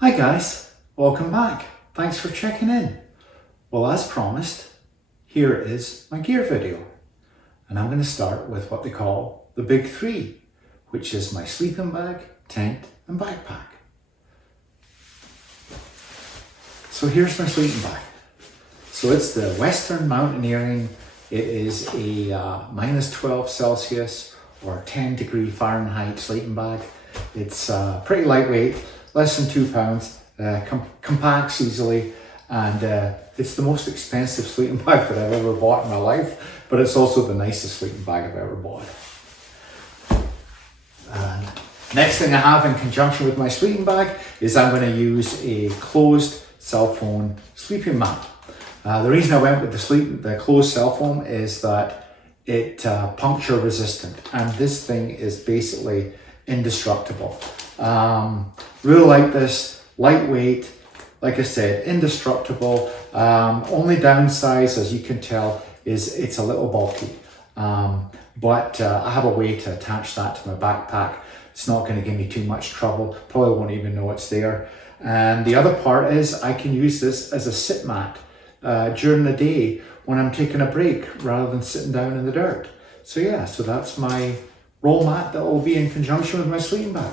Hi guys, welcome back. Thanks for checking in. Well, as promised, here is my gear video. And I'm going to start with what they call the big three, which is my sleeping bag, tent and backpack. So here's my sleeping bag. So it's the Western Mountaineering. It is a minus 12 Celsius or 10 degree Fahrenheit sleeping bag. It's pretty lightweight, less than 2 pounds, compacts easily, and it's the most expensive sleeping bag that I've ever bought in my life, but it's also the nicest sleeping bag I've ever bought. And next thing I have in conjunction with my sleeping bag is I'm going to use a closed cell phone sleeping mat. The reason I went with the closed cell phone is that it puncture resistant, and this thing is basically indestructible. Really like this, lightweight, like I said, indestructible. Only downside, as you can tell, is it's a little bulky. But I have a way to attach that to my backpack. It's not going to give me too much trouble. Probably won't even know it's there. And the other part is I can use this as a sit mat during the day when I'm taking a break rather than sitting down in the dirt. So yeah, so that's my roll mat that will be in conjunction with my sleeping bag.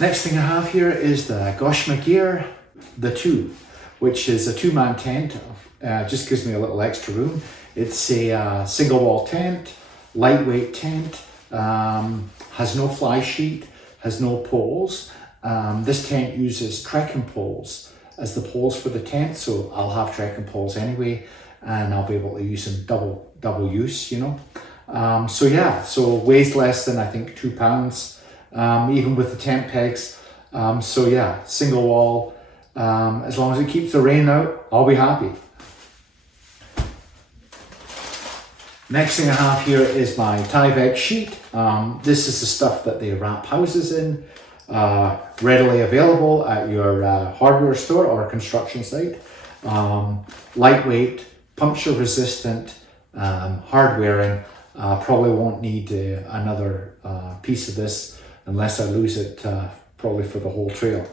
Next thing I have here is the Communicator, the 2, which is a 2-man tent. Just gives me a little extra room. It's a single wall tent, lightweight tent, has no fly sheet, has no poles. This tent uses trekking poles as the poles for the tent, so I'll have trekking poles anyway, and I'll be able to use them double use, you know. So yeah, so weighs less than I think 2 pounds. Even with the tent pegs. So yeah, single wall. As long as it keeps the rain out, I'll be happy. Next thing I have here is my Tyvek sheet. This is the stuff that they wrap houses in. Readily available at your hardware store or construction site. Lightweight, puncture resistant, hard wearing. Probably won't need another piece of this unless I lose it probably for the whole trail.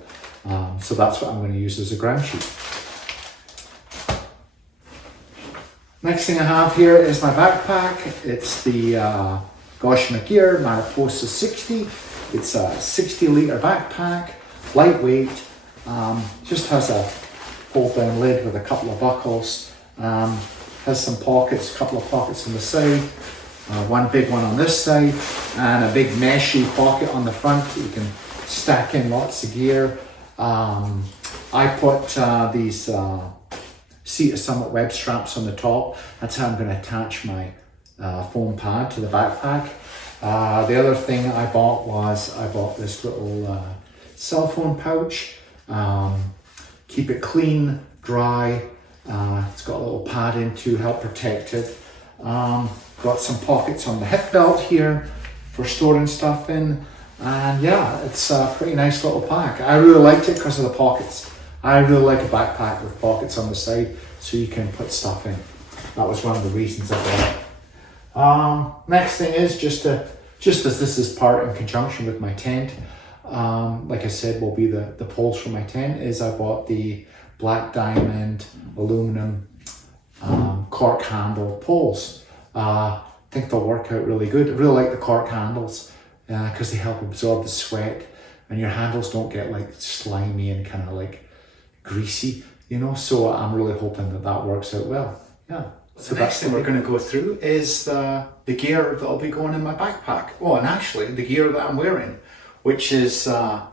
So that's what I'm going to use as a ground sheet. Next thing I have here is my backpack. It's the Communicator Mariposa 60. It's a 60-litre backpack, lightweight, just has a fold-down lid with a couple of buckles, has some pockets, a couple of pockets on the side, one big one on this side, and a big meshy pocket on the front that you can stack in lots of gear. I put these Sea to Summit web straps on the top. That's how I'm going to attach my foam pad to the backpack. The other thing I bought was this little cell phone pouch. Keep it clean, dry. It's got a little pad in to help protect it. Got some pockets on the hip belt here for storing stuff in. And yeah, it's a pretty nice little pack. I really liked it because of the pockets. I really like a backpack with pockets on the side so you can put stuff in. That was one of the reasons I bought it. Next thing is just as this is part in conjunction with my tent, like I said, will be the poles for my tent, is I bought the black diamond aluminum cork handle poles. I think they'll work out really good. I really like the cork handles because they help absorb the sweat and your handles don't get like slimy and kind of like greasy, you know, so I'm really hoping that works out well. Yeah. So the next thing we're going to go through is the gear that'll be going in my backpack. Oh, and actually the gear that I'm wearing, which is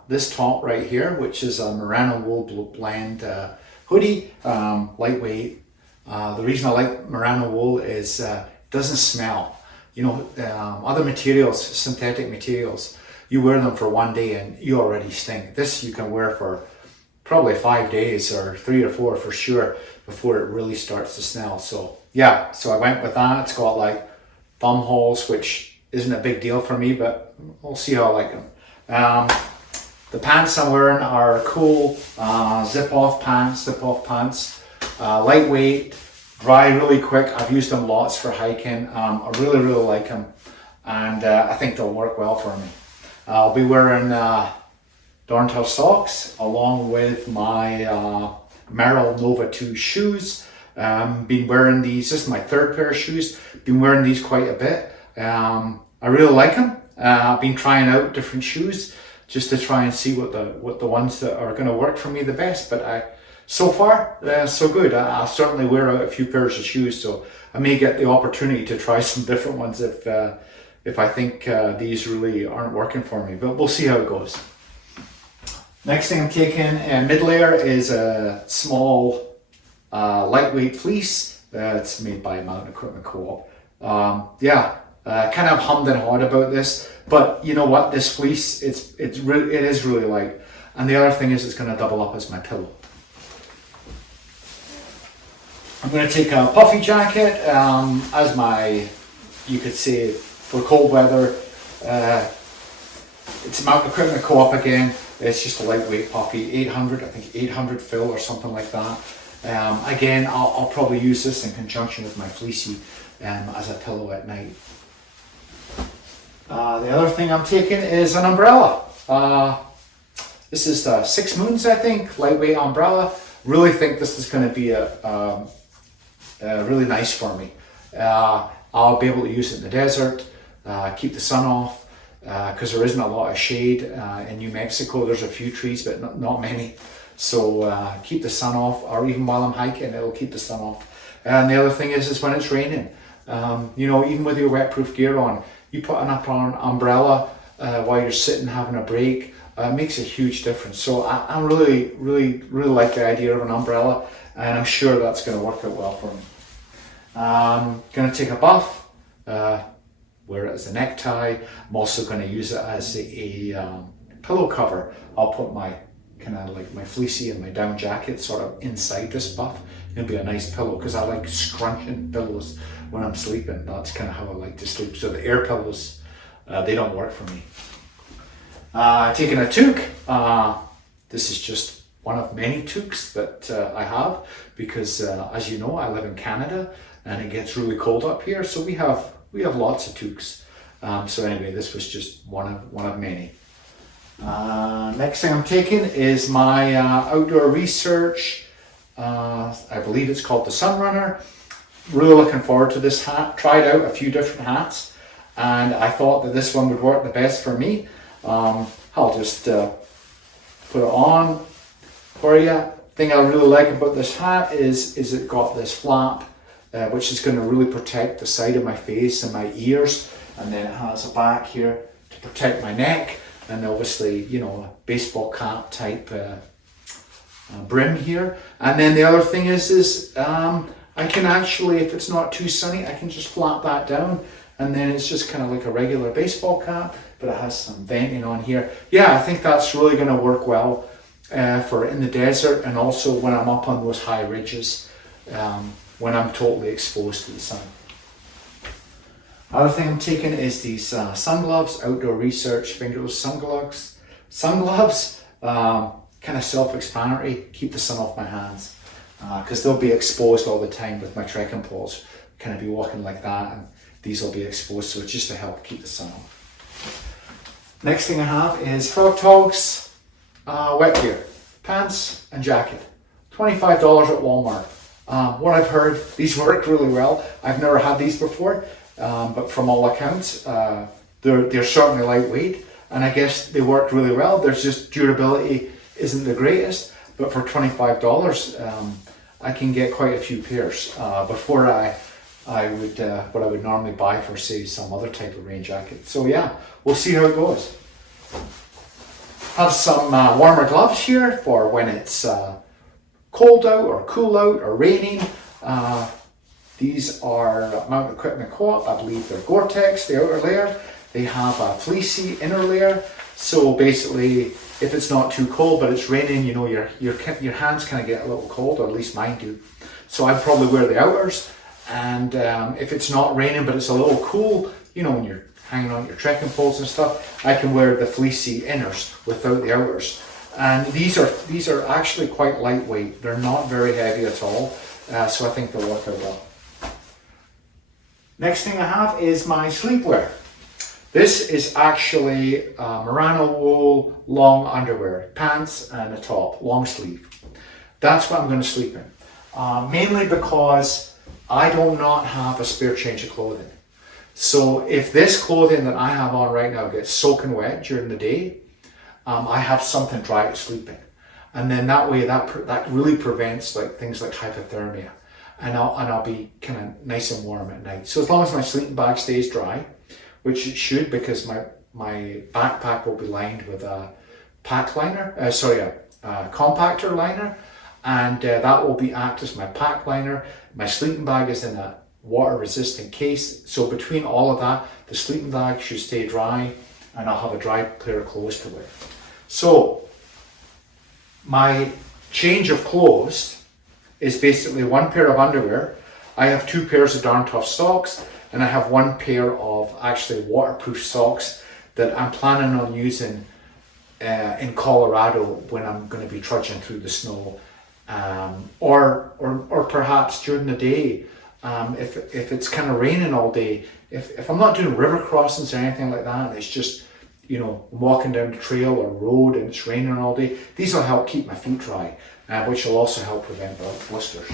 this top right here, which is a merino wool blend hoodie, lightweight. The reason I like merino wool is it doesn't smell. You know, other materials, synthetic materials, you wear them for one day and you already stink. This you can wear for probably 5 days or 3 or 4 for sure before it really starts to smell. So yeah, so I went with that. It's got like thumb holes, which isn't a big deal for me, but we'll see how I like them. The pants I'm wearing are cool zip-off pants, lightweight, dry really quick. I've used them lots for hiking. I really like them, and I think they'll work well for me. I'll be wearing Darn Tough socks along with my Merrell Nova 2 shoes. Been wearing these, this is my third pair of shoes, been wearing these quite a bit. I really like them. I've been trying out different shoes just to try and see what the ones that are going to work for me the best, but so far so good. I'll certainly wear out a few pairs of shoes, so I may get the opportunity to try some different ones if I think these really aren't working for me, but we'll see how it goes. Next thing I'm taking mid-layer is a small lightweight fleece. It's made by Mountain Equipment Co-op. Kind of hummed and hawed about this, but you know what? This fleece, it is really light. And the other thing is, it's going to double up as my pillow. I'm going to take a puffy jacket as my, you could say, for cold weather. It's Mountain Equipment Co-op again. It's just a lightweight puffy, 800, I think 800 fill or something like that. Again, I'll probably use this in conjunction with my fleecy as a pillow at night. The other thing I'm taking is an umbrella. This is 6 Moons, I think, lightweight umbrella. Really think this is going to be really nice for me. I'll be able to use it in the desert, keep the sun off, because there isn't a lot of shade in New Mexico. There's a few trees, but not many. So keep the sun off, or even while I'm hiking, it'll keep the sun off. And the other thing is when it's raining, even with your wetproof gear on, you put an umbrella while you're sitting having a break. It makes a huge difference. So I really like the idea of an umbrella, and I'm sure that's going to work out well for me. I'm going to take a buff, wear it as a necktie. I'm also going to use it as a pillow cover. I'll put my kind of like my fleecy and my down jacket sort of inside this buff. It'll be a nice pillow because I like scrunching pillows when I'm sleeping. That's kind of how I like to sleep. So the air pillows, they don't work for me. Taking a toque. This is just one of many toques that I have because as you know, I live in Canada and it gets really cold up here. So we have lots of toques. So anyway, this was just one of many. Next thing I'm taking is my outdoor research. I believe it's called the Sunrunner. Really looking forward to this hat. Tried out a few different hats and I thought that this one would work the best for me. I'll just put it on for you. Thing I really like about this hat is it got this flap which is going to really protect the side of my face and my ears, and then it has a back here to protect my neck, and obviously a baseball cap type brim here. And then the other thing is I can actually, if it's not too sunny, I can just flap that down, and then it's just kind of like a regular baseball cap, but it has some venting on here. Yeah, I think that's really going to work well for in the desert, and also when I'm up on those high ridges, when I'm totally exposed to the sun. Other thing I'm taking is these sun gloves, Outdoor Research fingerless sun gloves. Kind of self-explanatory, keep the sun off my hands, because they'll be exposed all the time with my trekking poles. Kind of be walking like that, and these will be exposed, so it's just to help keep the sun off. Next thing I have is Frog Togs wet gear, pants and jacket, $25 at Walmart. What I've heard, these work really well. I've never had these before, but from all accounts, they're certainly lightweight, and I guess they work really well. There's just durability isn't the greatest, but for $25, I can get quite a few pairs before I would what I would normally buy for, say, some other type of rain jacket. So yeah, we'll see how it goes. Have some warmer gloves here for when it's cold out or cool out or raining. These are Mountain Equipment Co-op. I believe they're Gore-Tex, the outer layer. They have a fleecy inner layer. So basically, if it's not too cold but it's raining, your hands kind of get a little cold, or at least mine do. So I'd probably wear the outers. And if it's not raining but it's a little cool, when you're hanging on your trekking poles and stuff, I can wear the fleecy inners without the outers. And these are actually quite lightweight. They're not very heavy at all, so I think they'll work out well. Next thing I have is my sleepwear. This is actually merino wool long underwear, pants and a top, long sleeve. That's what I'm going to sleep in. Mainly because I do not have a spare change of clothing. So if this clothing that I have on right now gets soaking wet during the day, I have something dry to sleep in. And then that way that really prevents like things like hypothermia. And I'll be kind of nice and warm at night. So as long as my sleeping bag stays dry, which it should, because my backpack will be lined with a compactor liner, and that will act as my pack liner. My sleeping bag is in a water resistant case, so between all of that, the sleeping bag should stay dry, and I'll have a dry pair of clothes to wear. So my change of clothes is basically one pair of underwear. I have 2 pairs of darn tough socks, and I have 1 pair of actually waterproof socks that I'm planning on using in Colorado when I'm going to be trudging through the snow, or perhaps during the day, if it's kind of raining all day. If I'm not doing river crossings or anything like that, and it's just, you know, walking down the trail or road and it's raining all day, these will help keep my feet dry, which will also help prevent blisters.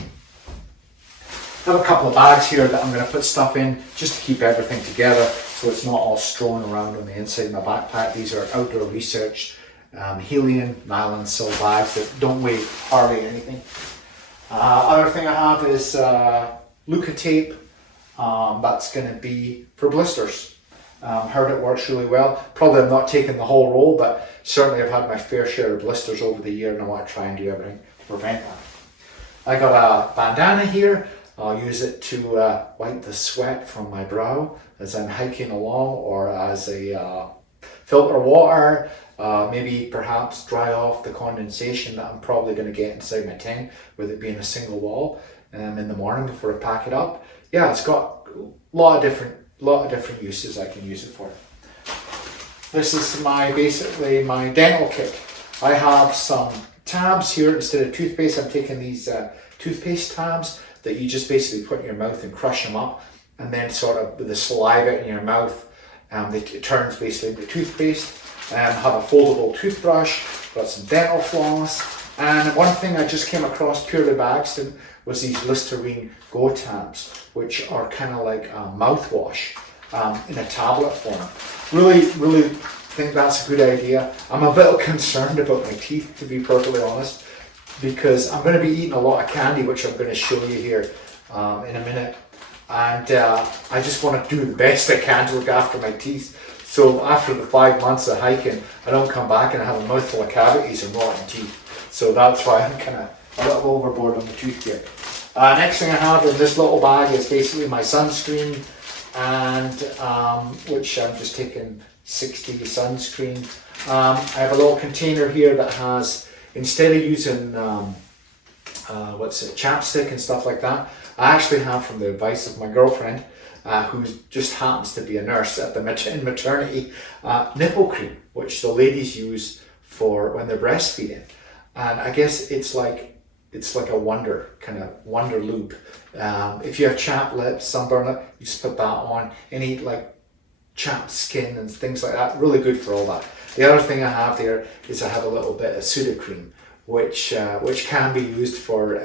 I have a couple of bags here that I'm going to put stuff in just to keep everything together so it's not all strewn around on the inside of my backpack. These are outdoor research helium nylon sill bags that don't weigh hardly anything. Other thing I have is Luca tape. That's going to be for blisters. Heard it works really well. Probably I'm not taking the whole roll, but certainly I've had my fair share of blisters over the year, and I want to try and do everything to prevent that. I got a bandana here. I'll use it to wipe the sweat from my brow as I'm hiking along, or as a filter water, maybe perhaps dry off the condensation that I'm probably going to get inside my tent, with it being a single wall, in the morning before I pack it up. Yeah, it's got a lot of different uses I can use it for. This is basically my dental kit. I have some tabs here. Instead of toothpaste, I'm taking these toothpaste tabs that you just basically put in your mouth and crush them up, and then sort of with the saliva in your mouth, it turns basically into toothpaste. Have a foldable toothbrush, got some dental floss, and one thing I just came across purely by accident was these Listerine Go tabs, which are kind of like mouthwash in a tablet form. Really think that's a good idea. I'm a bit concerned about my teeth, to be perfectly honest, because I'm going to be eating a lot of candy, which I'm going to show you here in a minute, and I just want to do the best I can to look after my teeth. So after the 5 months of hiking, I don't come back and I have a mouthful of cavities and rotten teeth. So that's why I'm kind of a little overboard on the tooth here. Next thing I have in this little bag is basically my sunscreen, and which I'm just taking 60 sunscreen. I have a little container here that has, instead of using chapstick and stuff like that, I actually have, from the advice of my girlfriend, who just happens to be a nurse in maternity, nipple cream, which the ladies use for when they're breastfeeding. And I guess it's like a wonder lube. If you have chapped lips, sunburn lip, you just put that on. Any like chapped skin and things like that, really good for all that. The other thing I have there is I have a little bit of Sudocreme, which can be used for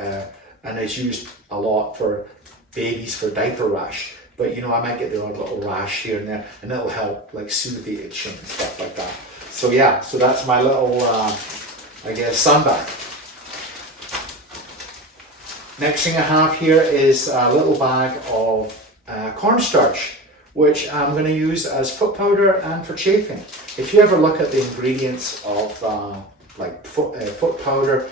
and is used a lot for babies for diaper rash. But you know, I might get the odd little rash here and there, and it'll help like soothe the itching and stuff like that. So yeah, so that's my little sunbag. Next thing I have here is a little bag of cornstarch, which I'm going to use as foot powder and for chafing. If you ever look at the ingredients of foot powder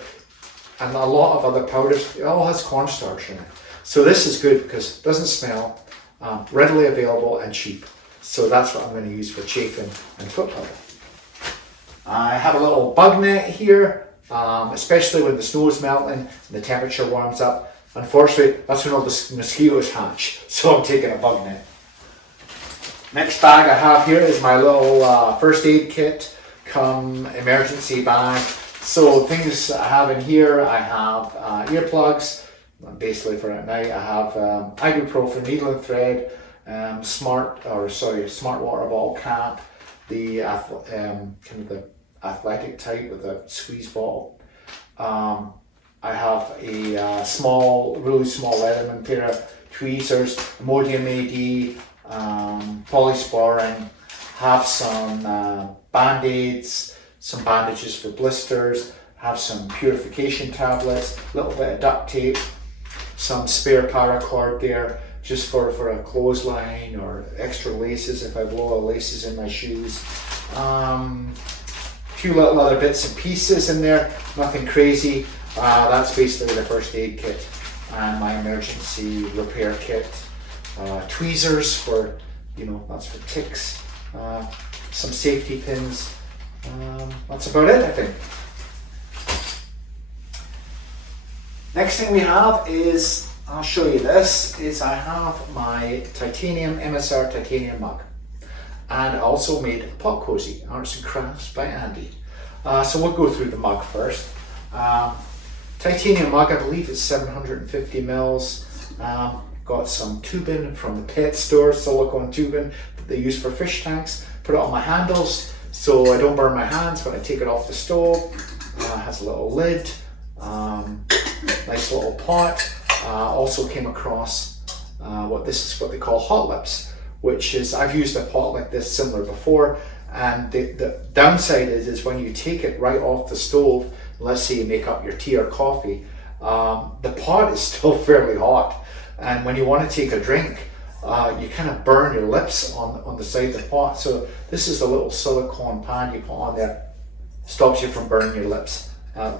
and a lot of other powders, it all has cornstarch in it. So this is good because it doesn't smell, readily available and cheap. So that's what I'm going to use for chafing and foot powder. I have a little bug net here, especially when the snow is melting and the temperature warms up. Unfortunately, that's when all the mosquitoes hatch, so I'm taking a bug net. Next bag I have here is my little first aid kit come emergency bag. So things I have in here, I have earplugs, basically for at night. I have ibuprofen, needle and thread, smart water bottle cap, the kind of the athletic type with a squeeze bottle. I have a really small Leatherman pair of tweezers, Imodium AD, polysporin, have some band-aids, some bandages for blisters, have some purification tablets, a little bit of duct tape, some spare paracord there just for a clothesline or extra laces if I blow laces in my shoes. Few little other bits and pieces in there, nothing crazy. That's basically the first aid kit and my emergency repair kit. Tweezers for, that's for ticks. Some safety pins. That's about it, I think. Next thing we have is, I'll show you this, is I have my titanium MSR titanium mug. And I also made a pot cozy, Arts and Crafts by Andy. So we'll go through the mug first. Titanium mug, I believe it's 750 mils. Got some tubing from the pet store, silicone tubing that they use for fish tanks. Put it on my handles so I don't burn my hands when I take it off the stove. Has a little lid, nice little pot. Also came across what they call hot lips, which is, I've used a pot like this similar before, and the downside is when you take it right off the stove, let's say you make up your tea or coffee, the pot is still fairly hot, and when you want to take a drink, you kind of burn your lips on the side of the pot. So this is a little silicone pad you put on there, stops you from burning your lips.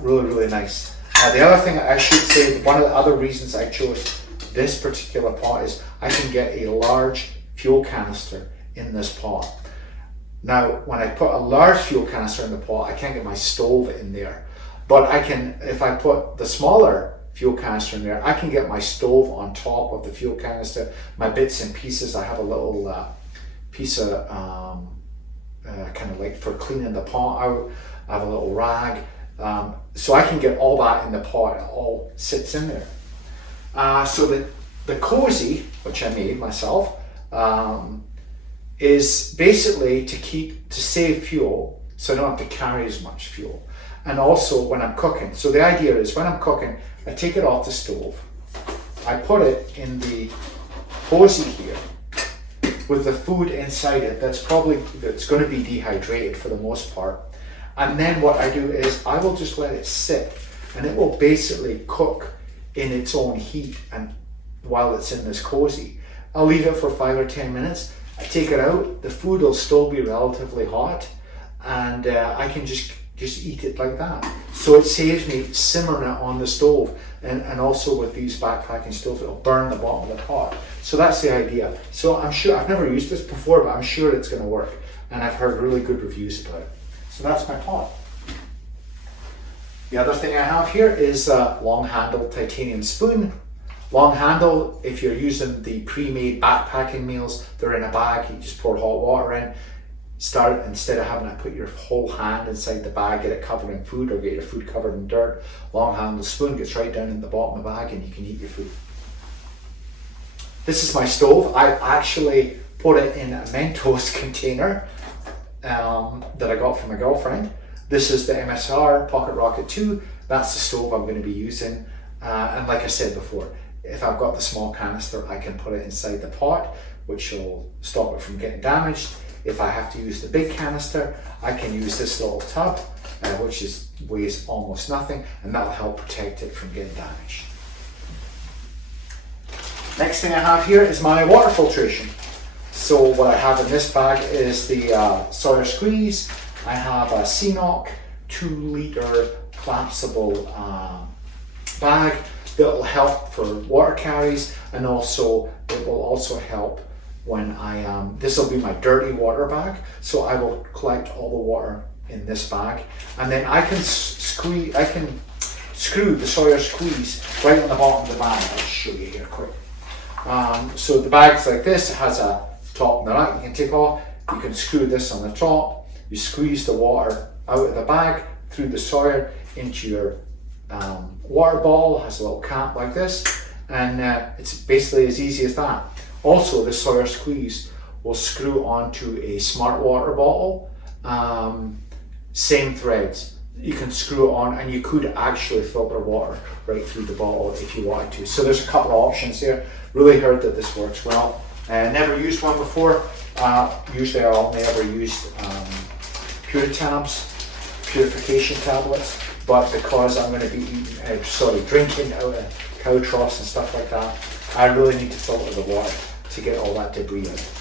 Really, really nice. The other thing I should say, one of the other reasons I chose this particular pot is I can get a large fuel canister in this pot. Now, when I put a large fuel canister in the pot, I can't get my stove in there. But I can, if I put the smaller fuel canister in there, I can get my stove on top of the fuel canister, my bits and pieces. I have a little piece of kind of like for cleaning the pot out. I have a little rag. So I can get all that in the pot. It all sits in there. So the cozy, which I made myself, is basically to save fuel, so I don't have to carry as much fuel. And also when I'm cooking. So the idea is when I'm cooking, I take it off the stove, I put it in the cozy here with the food inside it that's going to be dehydrated for the most part. And then what I do is I will just let it sit, and it will basically cook in its own heat and while it's in this cozy. I'll leave it for 5 or 10 minutes. I take it out, the food will still be relatively hot, and I can just eat it like that. So it saves me simmering it on the stove, and also with these backpacking stoves, it'll burn the bottom of the pot. So that's the idea. So I'm sure, I've never used this before, but I'm sure it's going to work, and I've heard really good reviews about it. So that's my pot. The other thing I have here is a long handled titanium spoon. Long handle, if you're using the pre-made backpacking meals, they're in a bag, you just pour hot water in. Instead of having to put your whole hand inside the bag, get it covered in food or get your food covered in dirt, long handle spoon gets right down in the bottom of the bag and you can eat your food. This is my stove. I actually put it in a Mentos container that I got from my girlfriend. This is the MSR Pocket Rocket 2. That's the stove I'm going to be using. And like I said before, if I've got the small canister, I can put it inside the pot, which will stop it from getting damaged. If I have to use the big canister, I can use this little tub, which weighs almost nothing, and that'll help protect it from getting damaged. Next thing I have here is my water filtration. So what I have in this bag is the Sawyer Squeeze. I have a CNOC 2-liter collapsible bag that will help for water carries, and also it will also help when this will be my dirty water bag, so I will collect all the water in this bag, and then I can screw the Sawyer Squeeze right on the bottom of the bag. I'll show you here quick. So the bag's like this. It has a top and the right you can take off. You can screw this on the top. You squeeze the water out of the bag through the Sawyer into your water bottle. It has a little cap like this, and it's basically as easy as that. Also, the Sawyer Squeeze will screw onto a smart water bottle. Same threads. You can screw it on, and you could actually filter water right through the bottle if you wanted to. So there's a couple of options there. Really heard that this works well. Never used one before. Usually I only ever used purification tablets, but because I'm going to be drinking out of cow troughs and stuff like that, I really need to filter the water to get all that debris out.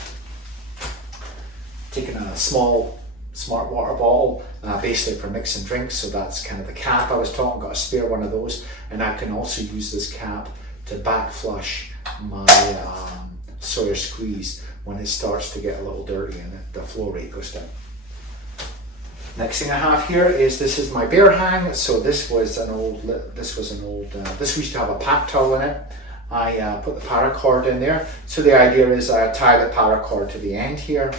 Taking a small smart water bottle, basically for mixing drinks, so that's kind of the cap I was talking. Got a spare one of those, and I can also use this cap to back flush my Sawyer Squeeze when it starts to get a little dirty and the flow rate goes down. Next thing I have here is, this is my bear hang. So this used to have a pack towel in it. I put the paracord in there. So the idea is I tie the paracord to the end here.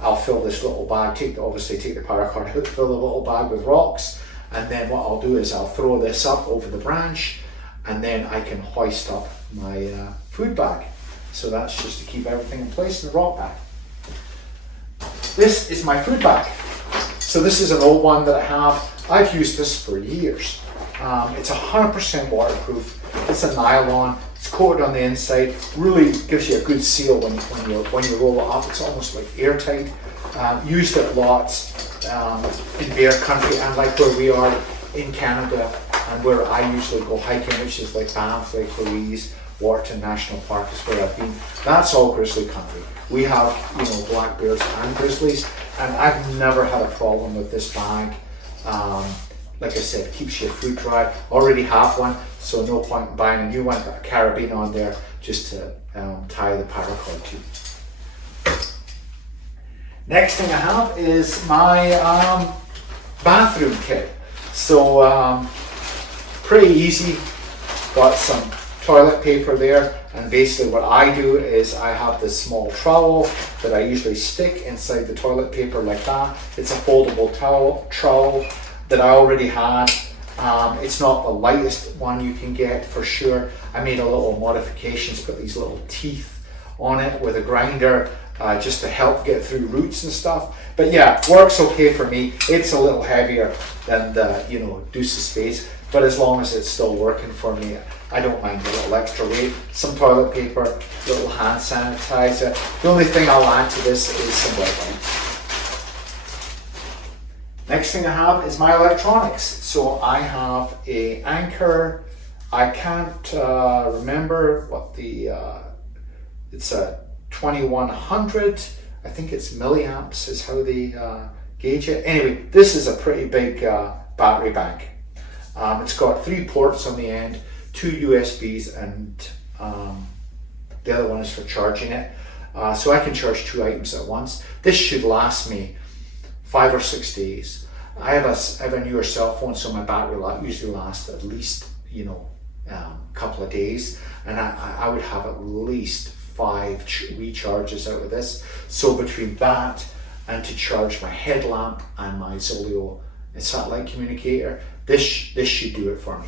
I'll fill this little bag, obviously take the paracord out, fill the little bag with rocks, and then what I'll do is I'll throw this up over the branch, and then I can hoist up my food bag. So that's just to keep everything in place in the rock bag. This is my food bag. So this is an old one that I have. I've used this for years. It's 100% waterproof. It's a nylon. It's coated on the inside. Really gives you a good seal when you roll it up. It's almost like airtight. Used it lots in bear country, and like where we are in Canada, and where I usually go hiking, which is like Banff, Lake Louise, Waterton National Park is where I've been. That's all grizzly country. We have, black bears and grizzlies, and I've never had a problem with this bag. Like I said, keeps your food dry. Already have one, so no point in buying a new one. Got a carabiner on there just to tie the paracord to. Next thing I have is my bathroom kit. So pretty easy. Got some toilet paper there, and basically what I do is I have this small trowel that I usually stick inside the toilet paper like that. It's a foldable trowel that I already had. It's not the lightest one you can get for sure. I made a little modifications, put these little teeth on it with a grinder just to help get through roots and stuff. But yeah, works okay for me. It's a little heavier than the Deuce of Spades, but as long as it's still working for me, I don't mind a little extra weight. Some toilet paper, little hand sanitizer. The only thing I'll add to this is some wet wipes. Next thing I have is my electronics. So I have a Anker. I can't remember what it's a 2100. I think it's milliamps is how they gauge it. Anyway, this is a pretty big battery bank. It's got 3 ports on the end, 2 USBs, and the other one is for charging it. So I can charge 2 items at once. This should last me 5 or 6 days. I have a newer cell phone, so my battery usually lasts at least couple of days, and I would have at least 5 recharges out of this. So between that and to charge my headlamp and my Zoleo satellite communicator, this should do it for me.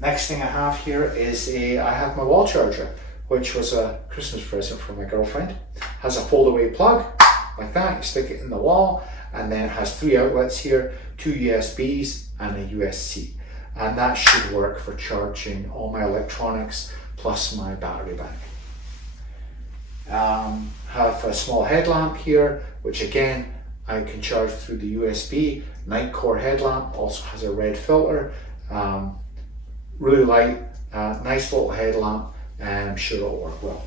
Next thing I have here is I have my wall charger, which was a Christmas present from my girlfriend. Has a fold-away plug like that. You stick it in the wall, and then it has 3 outlets here, 2 USBs and a USB. And that should work for charging all my electronics plus my battery bank. Have a small headlamp here, which again I can charge through the USB. Night core headlamp, also has a red filter. Really light, nice little headlamp, and I'm sure it'll work well.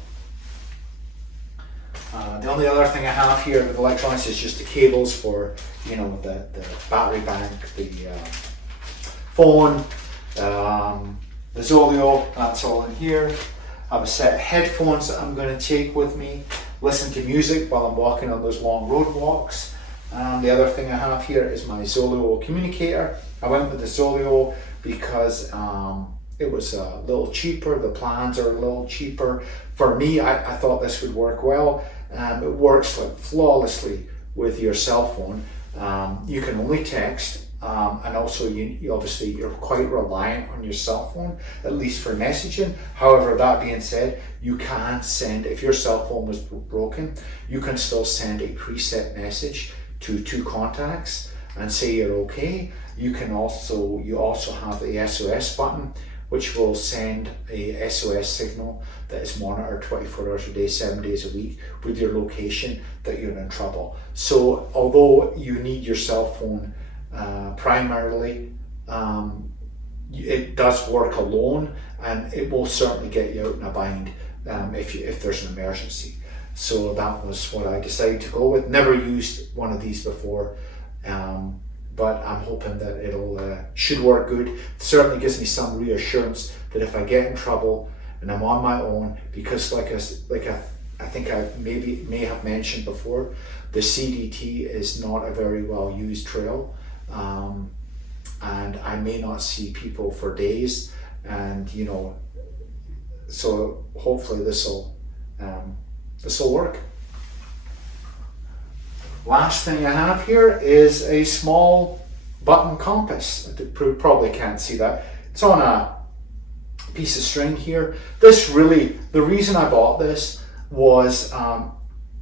The only other thing I have here with electronics is just the cables for the battery bank, the phone, the Zoleo, that's all in here. I have a set of headphones that I'm going to take with me, listen to music while I'm walking on those long road walks. The other thing I have here is my Zoleo communicator. I went with the Zoleo because it was a little cheaper. The plans are a little cheaper. For me, I thought this would work well. It works like flawlessly with your cell phone. You can only text. and also you obviously you're quite reliant on your cell phone, at least for messaging. However, that being said, you can send, if your cell phone was broken, you can still send a preset message to 2 contacts and say you're okay. You also have the SOS button, which will send a SOS signal that is monitored 24 hours a day, 7 days a week with your location that you're in trouble. So although you need your cell phone primarily, it does work alone, and it will certainly get you out in a bind if there's an emergency. So that was what I decided to go with. Never used one of these before, but I'm hoping that it'll should work good. It certainly gives me some reassurance that if I get in trouble and I'm on my own, because I think I may have mentioned before, the CDT is not a very well used trail, and I may not see people for days, and so hopefully this will work. Last thing I have here is a small button compass. You probably can't see that. It's on a piece of string here. The reason I bought this was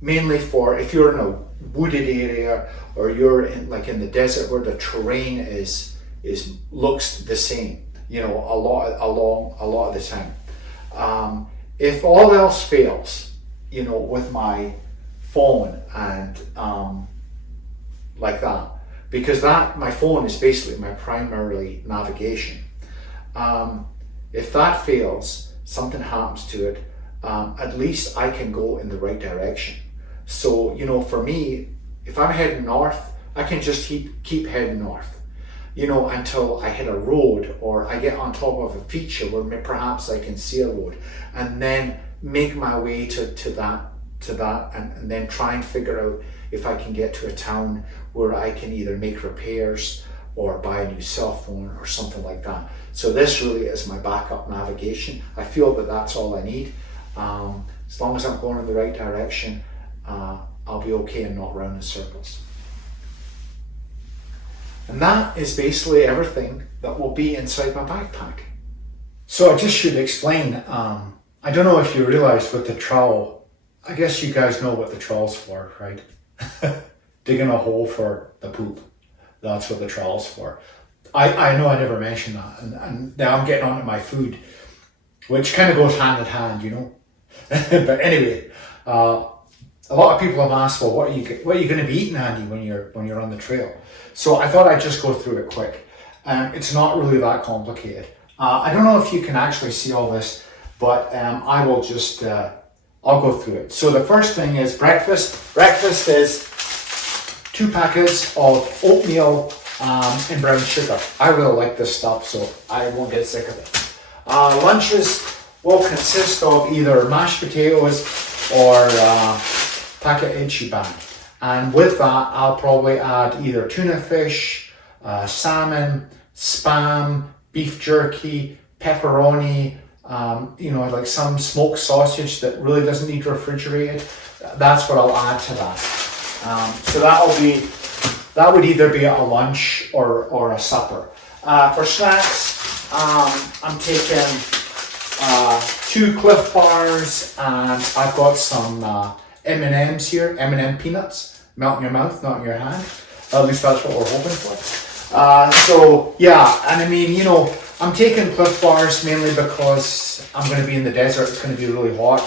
mainly for if you're in a wooded area, or you're in the desert where the terrain looks the same, a lot of the time. If all else fails, with my phone and like that, because my phone is basically my primary navigation. If that fails, something happens to it, at least I can go in the right direction. So for me, if I'm heading north, I can just keep heading north, until I hit a road, or I get on top of a feature where perhaps I can see a road, and then make my way to that, and then try and figure out if I can get to a town where I can either make repairs or buy a new cell phone or something like that. So this really is my backup navigation. I feel that that's all I need. As long as I'm going in the right direction, I'll be okay and not round in circles. And that is basically everything that will be inside my backpack. So I just should explain, I don't know if you realize with the trowel, I guess you guys know what the trowel's for, right? Digging a hole for the poop. That's what the trowel's for. I know I never mentioned that, and now I'm getting on to my food, which kind of goes hand in hand, But anyway, a lot of people have asked, well, what are you going to be eating, Andy, when you're on the trail? So I thought I'd just go through it quick. It's not really that complicated. I don't know if you can actually see all this, but I will just I'll go through it. So the first thing is breakfast. Breakfast is 2 packets of oatmeal and brown sugar. I really like this stuff, so I won't get sick of it. Lunches will consist of either mashed potatoes or packet of Ichiban. And with that, I'll probably add either tuna fish, salmon, spam, beef jerky, pepperoni, like some smoked sausage that really doesn't need refrigerated. That's what I'll add to that. So that would either be a lunch or a supper. For snacks, I'm taking 2 Cliff Bars, and I've got some M&M's here, M&M peanuts. Melt in your mouth, not in your hand. At least that's what we're hoping for. So yeah, and I mean, I'm taking Cliff Bars mainly because I'm going to be in the desert. It's going to be really hot,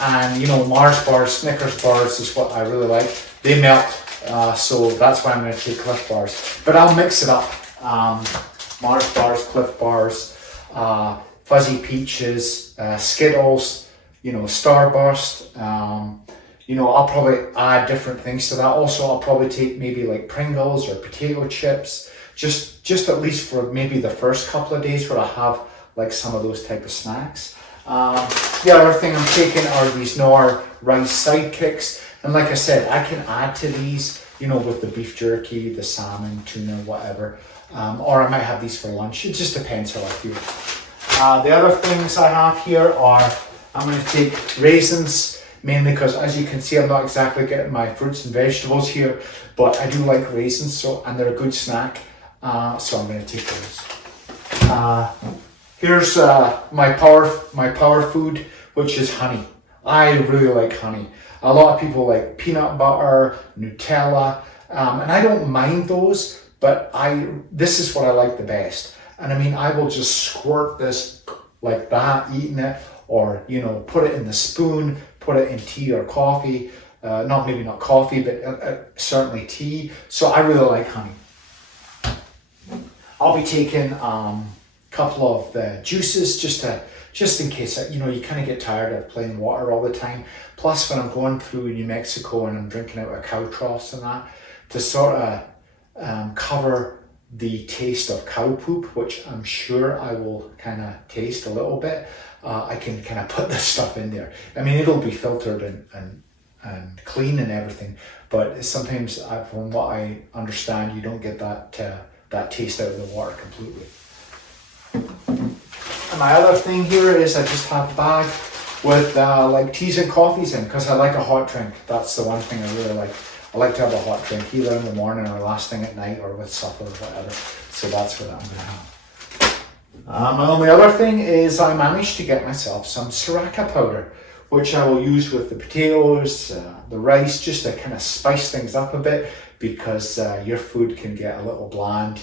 and Mars bars, Snickers bars is what I really like. They melt, so that's why I'm going to take Cliff Bars. But I'll mix it up. Mars bars, Cliff Bars, Fuzzy Peaches, Skittles, Starburst. I'll probably add different things to that. Also, I'll probably take maybe like Pringles or potato chips, just at least for maybe the first couple of days where I have like some of those type of snacks. The other thing I'm taking are these Knorr rice sidekicks. And like I said, I can add to these, with the beef jerky, the salmon, tuna, whatever. Or I might have these for lunch. It just depends how I feel. The other things I have here are, I'm going to take raisins, mainly because as you can see, I'm not exactly getting my fruits and vegetables here, but I do like raisins, and they're a good snack. So I'm going to take those. Here's my power food, which is honey. I really like honey. A lot of people like peanut butter, Nutella, and I don't mind those, but this is what I like the best. And I mean, I will just squirt this like that, eating it, or put it in the spoon, put it in tea or coffee. Maybe not coffee, but certainly tea. So I really like honey. I'll be taking a couple of the juices just in case you kind of get tired of plain water all the time. Plus, when I'm going through New Mexico and I'm drinking out of cow troughs and that, to sort of cover the taste of cow poop, which I'm sure I will kind of taste a little bit, I can kind of put this stuff in there. I mean, it'll be filtered and clean and everything, but sometimes, from what I understand, you don't get that taste out of the water completely. And my other thing here is I just have a bag with like teas and coffees in, because I like a hot drink. That's the one thing I really like. I like to have a hot drink either in the morning or last thing at night or with supper or whatever. So that's what I'm going to have. My only other thing is I managed to get myself some Sriracha powder, which I will use with the potatoes, the rice, just to kind of spice things up a bit, because your food can get a little bland,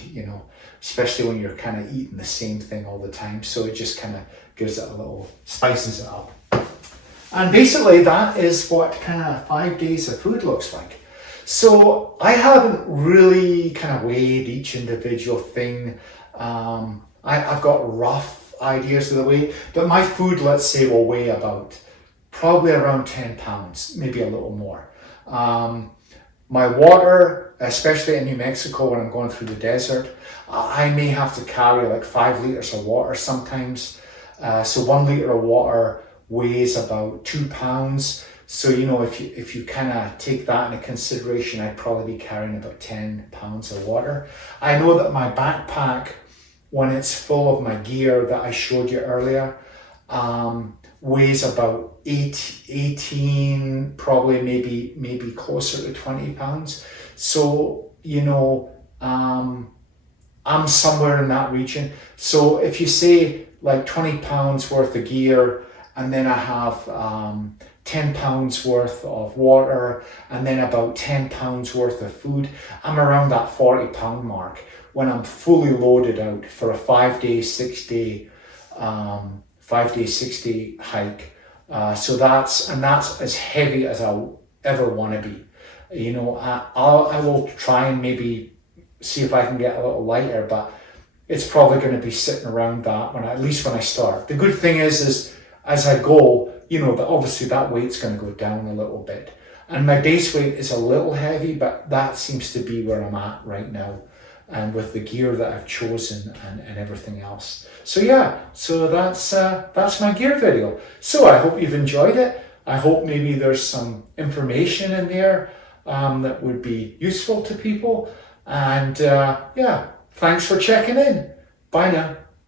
especially when you're kind of eating the same thing all the time. So it just kind of gives it a little, spices it up. And basically that is what kind of 5 days of food looks like. So I haven't really kind of weighed each individual thing. I've got rough ideas of the weight, but my food, let's say, will weigh probably around 10 pounds, maybe a little more. My water, especially in New Mexico when I'm going through the desert, I may have to carry like 5 liters of water sometimes. So 1 liter of water weighs about 2 pounds. So, if you kind of take that into consideration, I'd probably be carrying about 10 pounds of water. I know that my backpack, when it's full of my gear that I showed you earlier, weighs about 18, probably maybe closer to 20 pounds. So, I'm somewhere in that region. So if you say like 20 pounds worth of gear, and then I have 10 pounds worth of water, and then about 10 pounds worth of food, I'm around that 40 pound mark when I'm fully loaded out for a 5 day, 6 day, 6 day hike. So that's as heavy as I'll ever want to be. I will try and maybe see if I can get a little lighter, but it's probably going to be sitting around that at least when I start. The good thing is as I go, obviously that weight's going to go down a little bit. And my base weight is a little heavy, but that seems to be where I'm at right now, and with the gear that I've chosen and everything else. So yeah, so that's my gear video. So I hope you've enjoyed it. I hope maybe there's some information in there that would be useful to people. And yeah, thanks for checking in. Bye now.